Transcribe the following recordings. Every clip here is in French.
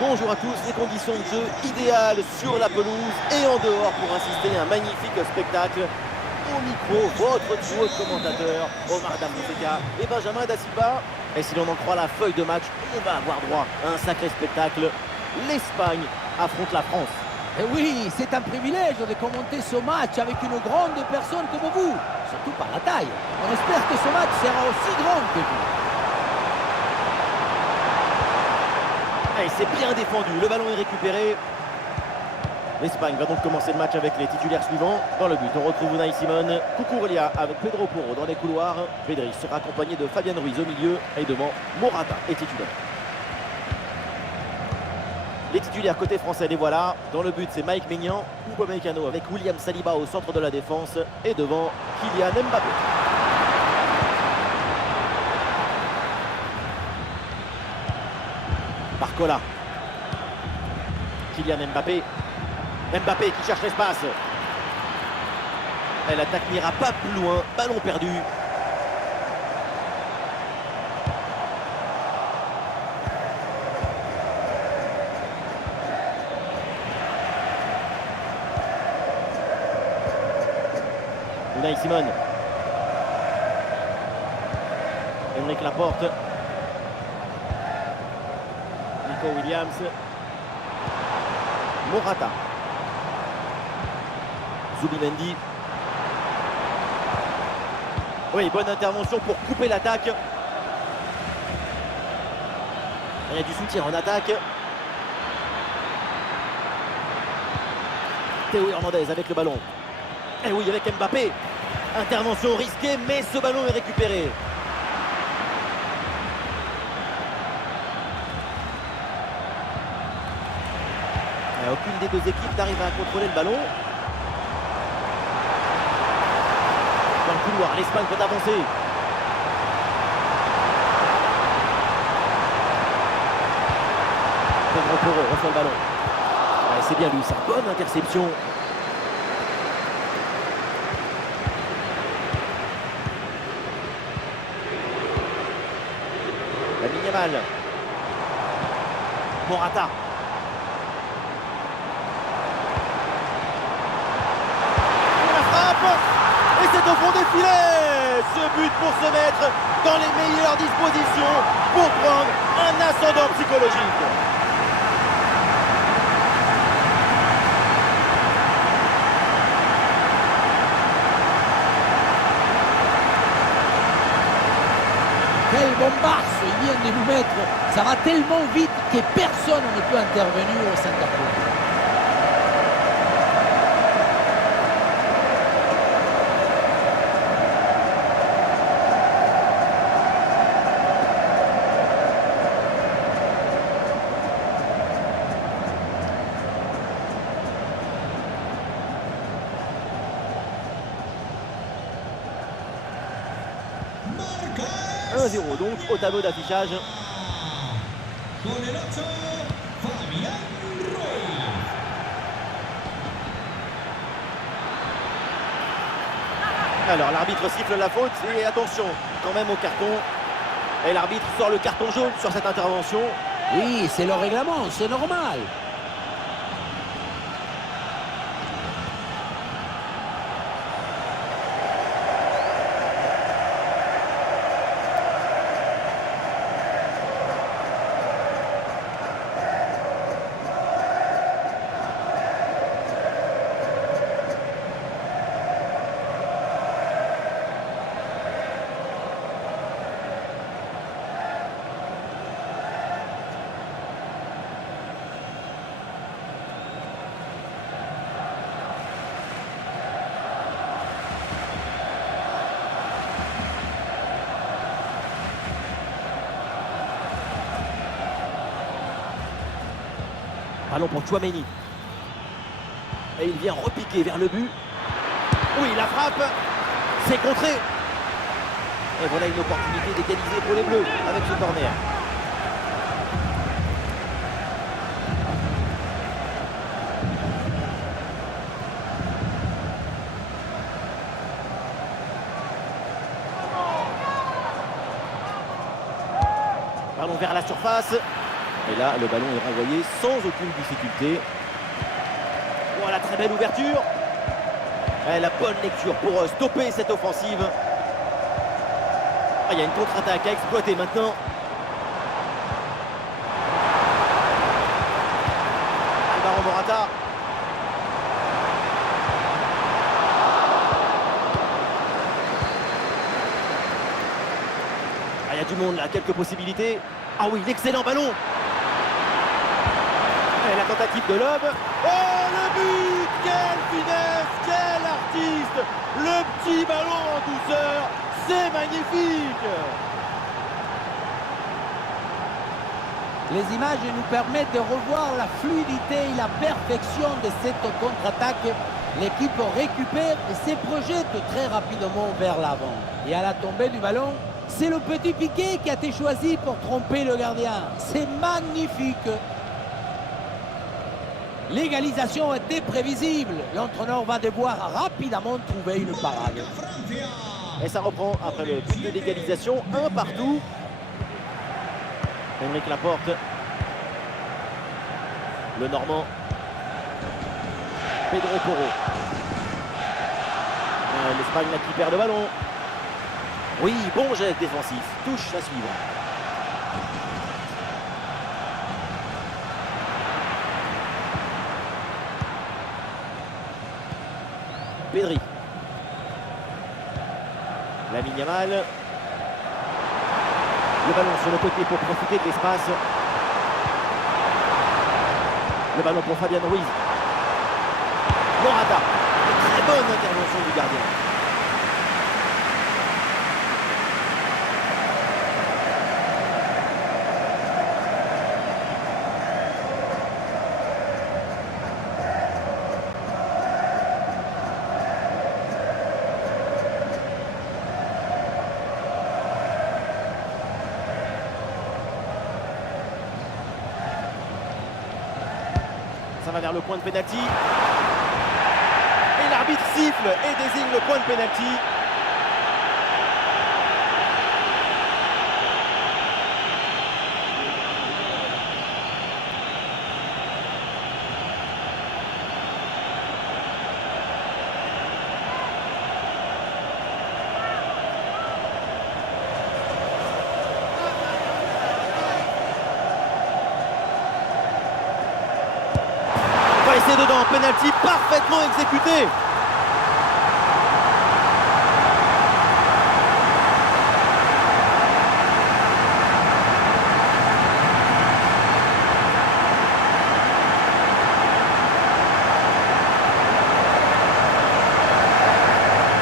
Bonjour à tous, les conditions de jeu idéales sur la pelouse et en dehors pour assister à un magnifique spectacle. Au micro, votre duo de commentateurs, Omar Dafonseka et Benjamin Da Silva. Et si l'on en croit la feuille de match, on va avoir droit à un sacré spectacle. L'Espagne affronte la France. Et oui, c'est un privilège de commenter ce match avec une grande personne comme vous, surtout par la taille. On espère que ce match sera aussi grand que vous. Et c'est bien défendu, le ballon est récupéré. L'Espagne va donc commencer le match avec les titulaires suivants. Dans le but, on retrouve Unai Simon, Cucurella avec Pedro Porro dans les couloirs. Pedri sera accompagné de Fabian Ruiz au milieu et devant Morata est titulaire. Les titulaires côté français, les voilà. Dans le but, c'est Mike Maignan, Upamecano avec William Saliba au centre de la défense et devant Kylian Mbappé. Barcola. Kylian Mbappé. Mbappé qui cherche l'espace. Et l'attaque n'ira pas plus loin. Ballon perdu. Unai Simon. Henrik Laporte. Nico Williams. Morata. Zubimendi. Oui, bonne intervention pour couper l'attaque. Il y a du soutien en attaque. Théo Hernandez avec le ballon. Et oui, avec Mbappé. Intervention risquée, mais ce ballon est récupéré. Et aucune des deux équipes n'arrive à contrôler le ballon. Dans le couloir, l'Espagne peut avancer. Pedro Porro reçoit le ballon. Ouais, c'est bien lui, sa bonne interception. Lamine Yamal. Morata. La frappe. Et c'est au fond des filets. Ce but pour se mettre dans les meilleures dispositions pour prendre un ascendant psychologique. Quelle bombasse il vient de nous mettre. Ça va tellement vite que personne ne peut intervenir au centre de la. « 1-0 donc au tableau d'affichage. Alors l'arbitre siffle la faute et attention quand même au carton. Et l'arbitre sort le carton jaune sur cette intervention. Oui, c'est le règlement, c'est normal. Ballon pour Tchouaméni. Et il vient repiquer vers le but. Oui, la frappe. C'est contré. Et voilà une opportunité d'égaliser pour les Bleus avec ce corner. Ballon vers la surface. Et là, le ballon est renvoyé sans aucune difficulté. Voilà, très belle ouverture. Et la bonne lecture pour stopper cette offensive. Ah, il y a une contre-attaque à exploiter maintenant. Alvaro Morata. Ah, il y a du monde là, quelques possibilités. Ah oui, l'excellent ballon. Et la tentative de lob. Oh, le but! Quelle finesse! Quel artiste! Le petit ballon en douceur, c'est magnifique! Les images nous permettent de revoir la fluidité et la perfection de cette contre-attaque. L'équipe récupère et se projette très rapidement vers l'avant. Et à la tombée du ballon, c'est le petit piqué qui a été choisi pour tromper le gardien. C'est magnifique! L'égalisation était prévisible. L'entraîneur va devoir rapidement trouver une parade. Et ça reprend après le but de l'égalisation, un partout. Aymeric Laporte. Le Normand. Pedro Porro. L'Espagne là qui perd le ballon. Oui, bon geste défensif. Touche à suivre. Pedri. Lamine Yamal. Le ballon sur le côté pour profiter de l'espace. Le ballon pour Fabian Ruiz. Morata. Une très bonne intervention du gardien. Ça va vers le point de pénalty. Et l'arbitre siffle et désigne le point de pénalty. C'est dedans, penalty parfaitement exécuté.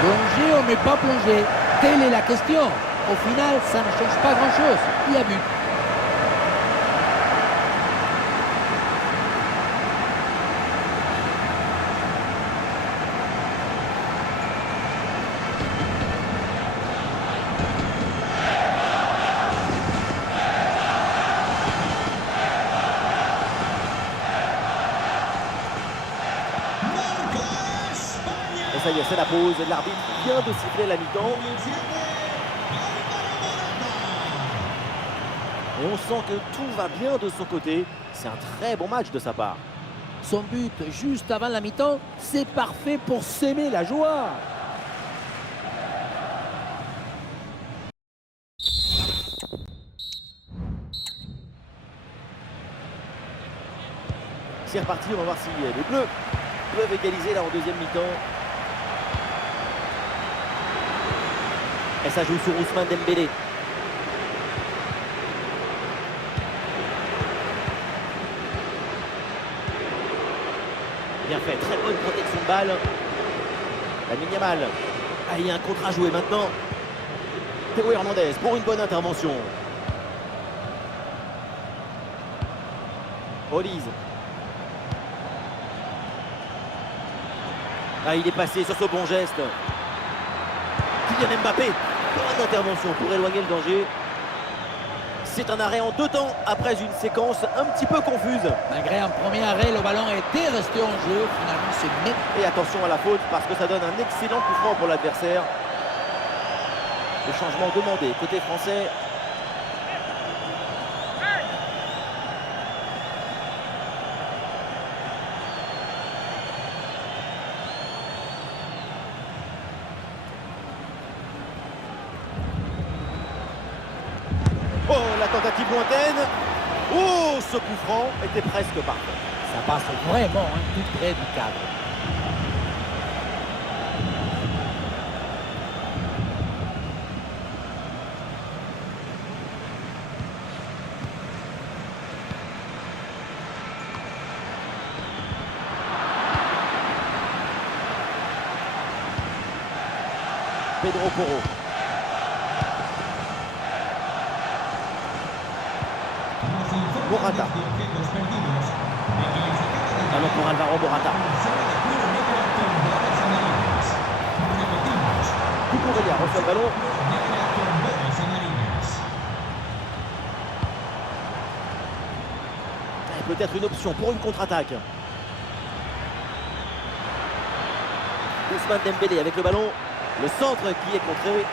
Plongé ou mais pas plongé? Telle est la question. Au final, ça ne change pas grand-chose. Il y a but. Et ça y est, c'est la pause. L'arbitre vient de siffler la mi-temps. Et on sent que tout va bien de son côté. C'est un très bon match de sa part. Son but juste avant la mi-temps, c'est parfait pour s'aimer la joie. C'est reparti, on va voir si les Bleus peuvent égaliser là en deuxième mi-temps. Et ça joue sur Ousmane Dembélé. Bien fait, très bonne protection de balle. Lamine Yamal. Ah, il y a un contre à jouer maintenant. Théo Hernandez pour une bonne intervention. Olise. Ah, il est passé sur ce bon geste. Kylian Mbappé. Bonne intervention pour éloigner le danger. C'est un arrêt en deux temps après une séquence un petit peu confuse. Malgré un premier arrêt, le ballon était resté en jeu. Finalement, c'est net. Et attention à la faute parce que ça donne un excellent coup franc pour l'adversaire. Le changement demandé côté français. tentative lointaine. Oh, ce coup franc était presque parfait. Ça passe vraiment tout près du cadre. Pedro Porro. Morata. Ballon pour Alvaro Morata. Cucurella reçoit le ballon. Et peut-être une option pour une contre-attaque. Ousmane Dembélé avec le ballon. Le centre qui est contré.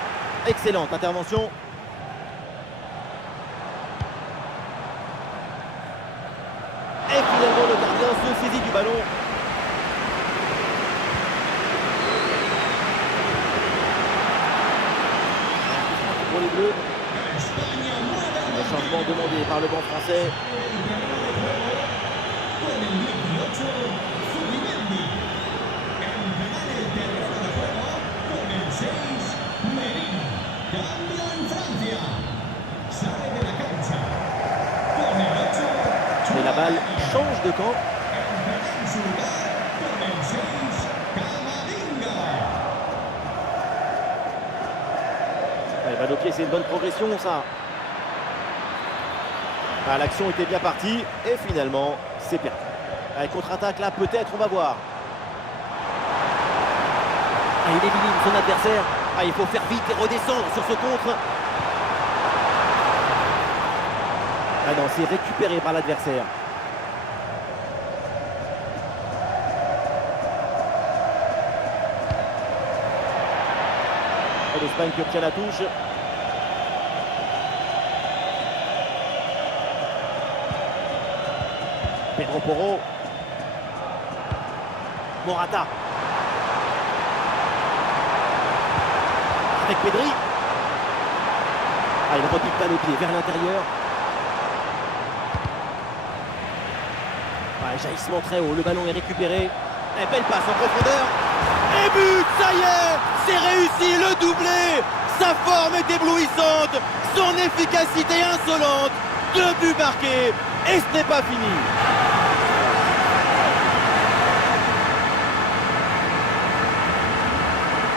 Excellente intervention. Et finalement, le gardien se saisit du ballon. Pour les Bleus. Le changement demandé par le banc français. Et la balle change de camp. Allez, balle au pied, c'est une bonne progression ça. Ah, l'action était bien partie et finalement c'est perdu. Allez, contre-attaque là, peut-être, on va voir. Ah, il élimine son adversaire. Ah, il faut faire vite et redescendre sur ce contre. Ah non, c'est récupéré par l'adversaire. Et l'Espagne qui obtient la touche. Pedro Porro. Morata. Avec Pedri. Ah, il repique pas le pied vers l'intérieur. Jaillissement très haut, le ballon est récupéré. Et belle passe en profondeur. Et but, ça y est, c'est réussi, le doublé. Sa forme est éblouissante, son efficacité insolente. 2 buts marqués et ce n'est pas fini.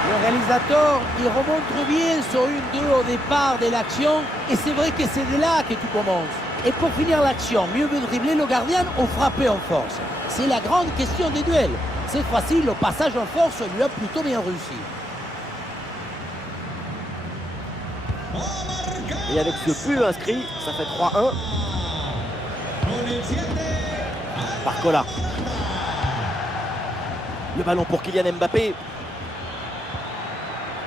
Le réalisateur, il remonte bien sur 1-2 au départ de l'action. Et c'est vrai que c'est de là que tout commence. Et pour finir l'action, mieux vaut dribbler le gardien ou frapper en force. C'est la grande question des duels. Cette fois-ci, le passage en force lui a plutôt bien réussi. Et avec ce but inscrit, ça fait 3-1. Barcola. Le ballon pour Kylian Mbappé.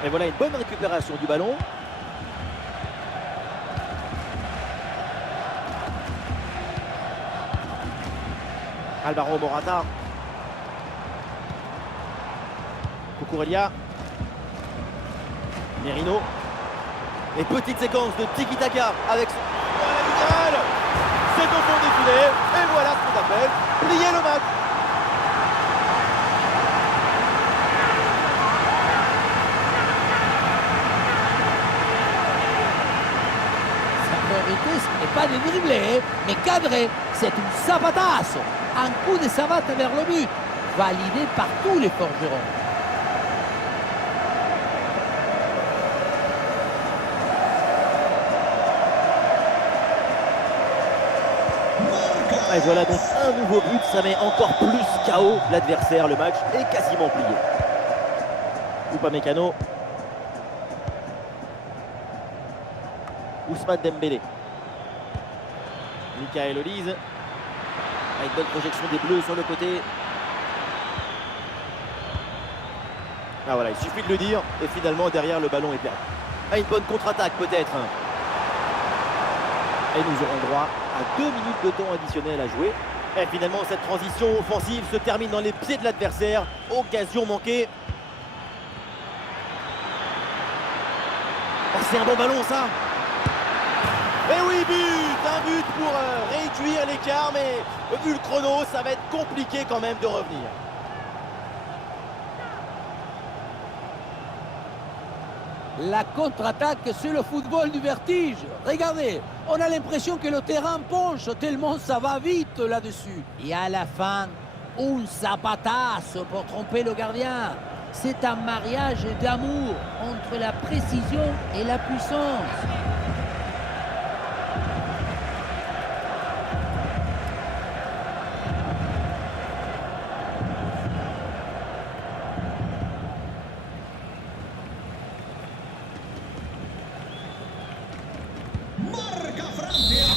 Et voilà une bonne récupération du ballon. Alvaro Morata. Cucurella. Merino. Et petite séquence de tiki-taka avec son... Voilà, c'est au fond des filets. Et voilà ce qu'on appelle plier le match. Ce n'est pas de dribbler, mais cadré. C'est une savatasse. Un coup de savate vers le but, validé par tous les forgerons. Et voilà donc un nouveau but, ça met encore plus KO l'adversaire. Le match est quasiment plié. Upamecano. Ousmane Dembélé. Michael Olise. Avec bonne projection des Bleus sur le côté. Ah voilà, il suffit de le dire. Et finalement, derrière, le ballon est perdu. Ah, une bonne contre-attaque peut-être. Et nous aurons droit à 2 minutes de temps additionnel à jouer. Et finalement, cette transition offensive se termine dans les pieds de l'adversaire. Occasion manquée. Oh, c'est un bon ballon, ça. Et oui, un but pour réduire l'écart, mais vu le chrono, ça va être compliqué quand même de revenir. La contre-attaque, c'est le football du vertige. Regardez, on a l'impression que le terrain penche tellement ça va vite là-dessus. Et à la fin, un zapatazo pour tromper le gardien. C'est un mariage d'amour entre la précision et la puissance.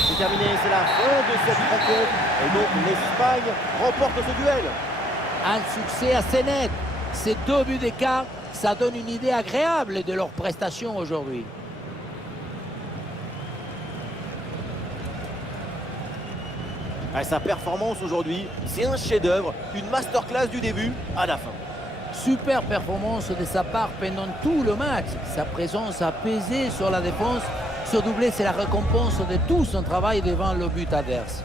C'est terminé, c'est la fin de cette rencontre. Et donc l'Espagne remporte ce duel. Un succès assez net. Ces 2 buts d'écart, ça donne une idée agréable de leur prestation aujourd'hui. Sa performance aujourd'hui, c'est un chef-d'œuvre, une masterclass du début à la fin. Super performance de sa part pendant tout le match. Sa présence a pesé sur la défense. Ce doublé, c'est la récompense de tout son travail devant le but adverse.